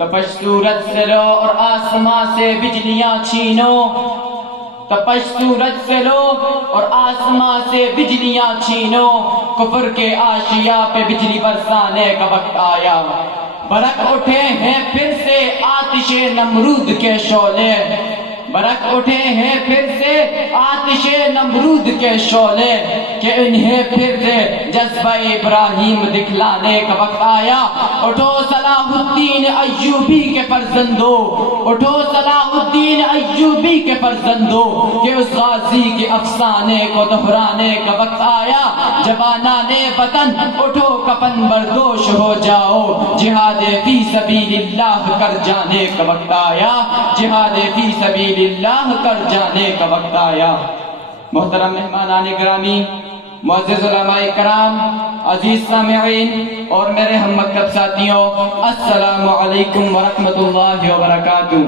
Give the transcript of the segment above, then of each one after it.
تپش سورج سے لو اور آسماں سے بجلیاں چھینو، تپش سورج سے لو اور آسماں سے بجلیاں چھینو، کفر کے آشیاء پہ بجلی برسانے کا وقت آیا، برق اٹھے ہیں پھر سے آتش نمرود کے شعلے، برق اٹھے ہیں پھر سے آتش نمرود کے شعلے، کہ انہیں پھر سے جذبہ ابراہیم دکھلانے کا وقت آیا۔ اٹھو صلاح الدین ایوبی کے فرزندو، اٹھو صلاح الدین ایوبی کے فرزندو، کہ اس غازی کے افسانے کو دہرانے کا وقت آیا۔ جوانان وطن اٹھو کفن بردوش ہو جاؤ، جہاد فی سبیل اللہ کر جانے کا وقت آیا، جہاد فی سبیل اللہ کر جانے کا وقت آیا۔ محترم مہمانان گرامی، معزز علماء کرام، عزیز سامعین اور میرے ہم مکتب ساتھیوں، السلام علیکم ورحمۃ اللہ وبرکاتہ۔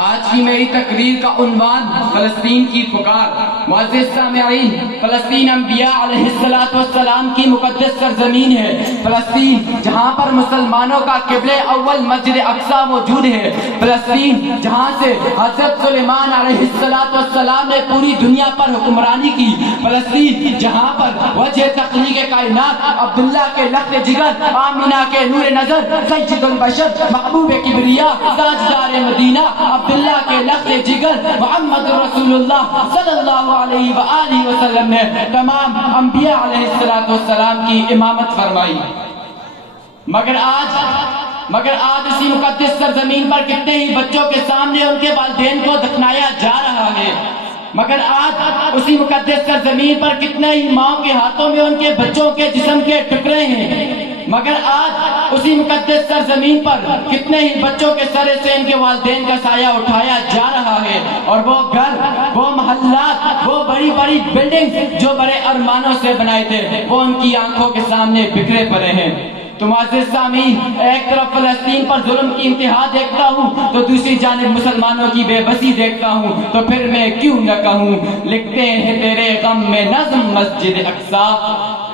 آج کی میری تقریر کا عنوان فلسطین کی پکار۔ معزز سامعین، فلسطین انبیاء علیہ السلام کی مقدس سرزمین ہے۔ فلسطین جہاں پر مسلمانوں کا قبلہ اول مسجد اقصی موجود ہے، فلسطین جہاں سے حضرت سلیمان علیہ السلام نے پوری دنیا پر حکمرانی کی، فلسطین جہاں پر وجہ تخلیق کائنات عبداللہ کے لخت جگر، آمینہ کے نور نظر، سید البشر، محبوب کبریا، تاجدار مدینہ عبداللہ کے لخت جگر محمد رسول اللہ صلی اللہ علیہ وآلہ وسلم نے تمام انبیاء علیہ السلام کی امامت فرمائی۔ مگر آج اسی مقدس سرزمین پر کتنے ہی بچوں کے سامنے ان کے والدین کو دفنایا جا رہا ہے، مگر آج اسی مقدس سرزمین پر کتنے ہی ماں کے ہاتھوں میں ان کے بچوں کے جسم کے ٹکڑے ہیں، مگر آج اسی مقدس سرزمین پر کتنے ہی بچوں کے سرے سے ان کے والدین کا سایہ اٹھایا جا رہا ہے، اور وہ گھر، وہ محلات، وہ بڑی بڑی بلڈنگ جو بڑے ارمانوں سے بنائے تھے، وہ ان کی آنکھوں کے سامنے بکھرے پڑے ہیں۔ تو معزز سامعین، ایک طرف فلسطین پر ظلم کی انتہا دیکھتا ہوں تو دوسری جانب مسلمانوں کی بے بسی دیکھتا ہوں، تو پھر میں کیوں نہ کہوں، لکھتے ہیں تیرے غم میں نظم مسجد اقصی،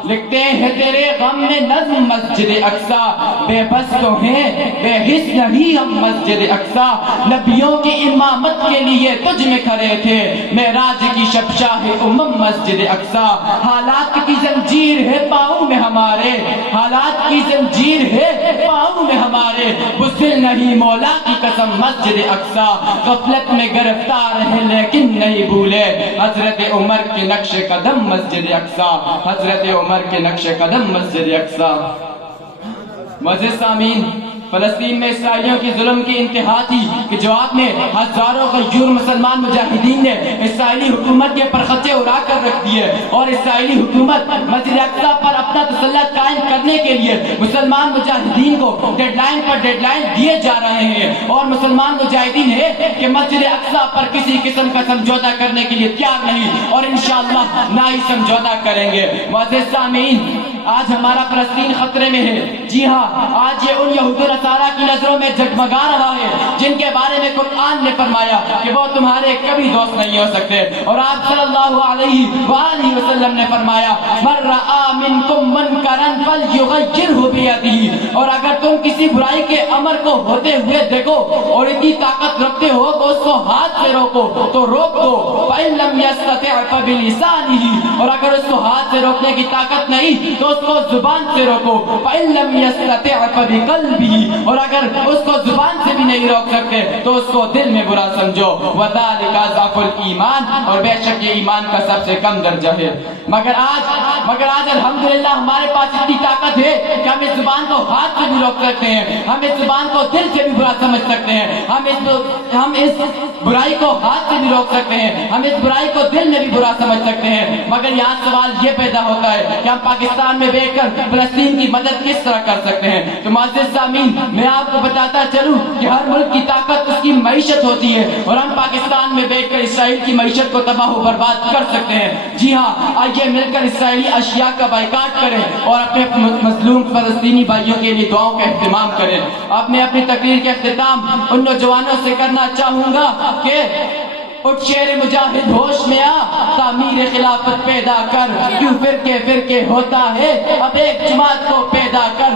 لکھتے ہیں تیرے غم میں نظم مسجد اقصی، بے بس تو ہیں بے حس نہیں ہم مسجد اقصی، نبیوں کی امامت کے لیے تجھ میں کھڑے تھے، معراج کی شبشاہ مسجد اقصی، حالات کی زنجیر ہے پاؤں میں ہمارے، حالات کی زنجیر ہے پاؤں میں ہمارے، بزدل نہیں مولا کی قسم مسجد اقصی، غفلت میں گرفتار ہیں لیکن نہیں بھولے حضرت عمر کے نقش قدم مسجد اقصی، حضرت عمر کے نقش قدم مسجد اقصی۔ معزز سامعین، فلسطین میں اسرائیلیوں کی ظلم کی انتہا تھی کہ جواب میں ہزاروں غیور مسلمان مجاہدین نے اسرائیلی حکومت کے پرخچے اڑا کر رکھ دیے، اور اسرائیلی حکومت مسجد اقصی پر اپنا تسلط قائم کرنے کے لیے مسلمان مجاہدین کو ڈیڈ لائن پر ڈیڈ لائن دیے جا رہے ہیں، اور مسلمان مجاہدین ہے کہ مسجد اقصی پر کسی قسم کا سمجھوتہ کرنے کے لیے تیار نہیں، اور انشاءاللہ نہ ہی سمجھوتہ کریں گے۔ معزز سامعین، آج ہمارا فلسطین خطرے میں ہے، جی ہاں، آج یہ ان یہود و نصارہ کی نظروں میں جگمگا رہا ہے جن کے بارے میں قرآن نے فرمایا کہ وہ تمہارے کبھی دوست نہیں ہو سکتے، اور آپ صلی اللہ علیہ وآلہ وسلم نے فرمایا من رآ منکم منکرا فلیغیرہ بیدہ، اور اگر تم کسی برائی کے امر کو ہوتے ہوئے دیکھو اور اتنی طاقت رکھتے ہو تو اس کو ہاتھ سے روکو تو روک دو، فإن لم یستطع فبلسانہ، اور اگر اس کو ہاتھ سے روکنے کی طاقت نہیں تو اس کو زبان سے روکو، فإن لم یستطع فبقلبہ، اور اگر اس کو زبان سے بھی نہیں روک سکتے تو اس کو دل میں برا سمجھو، وذالک ضعف الایمان، اور بے شک یہ ایمان کا سب سے کم درجہ ہے۔ مگر آج الحمدللہ ہمارے پاس اتنی طاقت ہے کہ ہم اس زبان کو ہاتھ سے بھی روک سکتے ہیں، ہم اس زبان کو دل سے بھی برا سمجھ سکتے ہیں، ہم اس برائی کو ہاتھ سے بھی روک سکتے ہیں، ہم اس برائی کو دل میں بھی برا سمجھ سکتے ہیں۔ مگر یہاں سوال یہ پیدا ہوتا ہے کہ ہم پاکستان میں بیٹھ کر فلسطین کی مدد کس طرح کر سکتے ہیں؟ تو معزز سامعین، میں آپ کو بتاتا چلوں کہ ہر ملک کی طاقت اس کی معیشت ہوتی ہے، اور ہم پاکستان میں بیٹھ کر اسرائیل کی معیشت کو تباہ و برباد کر سکتے ہیں۔ جی ہاں، آئیے مل کر اسرائیلی اشیاء کا بائیکاٹ کریں اور اپنے مظلوم فلسطینی بھائیوں کے لیے دعاؤں کا اہتمام کریں۔ اب میں اپنی تقریر کے اختتام ان نوجوانوں سے کرنا چاہوں گا کہ اٹھ شیر مجاہد ہوش میں آ، تعمیر خلافت پیدا کر، کیوں فرقے فرقے ہوتا ہے اب ایک جماعت کو پیدا کر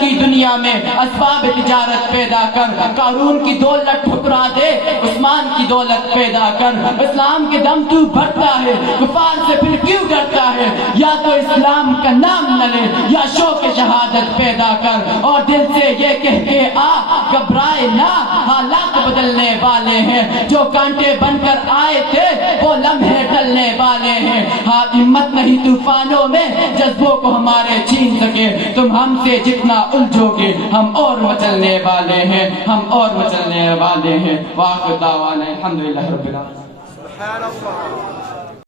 کی دنیا میں اسباب تجارت پیدا کر، قارون کی دولت ٹھکرا دے، عثمان کی دولت پیدا کر۔ اسلام کے دم کیوں بھرتا ہے، کفار سے پھر کیوں ڈرتا ہے؟ یا تو اسلام کا نام نہ لے یا شوق شہادت پیدا کر، اور دل سے یہ کہہ کے آ گھبرائے نہ، حالات بدلنے والے ہیں، جو کانٹے بن کر آئے تھے وہ لمحے ٹلنے والے ہیں۔ ہاں ہمت نہیں طوفانوں میں جذبوں کو ہمارے چھین سکے، تم ہم سے جتنا الجھو گے ہم اور مچلنے والے ہیں، ہم اور مچلنے والے ہیں۔ وآخر دعوانا الحمدللہ رب العالمین۔ سبحان اللہ۔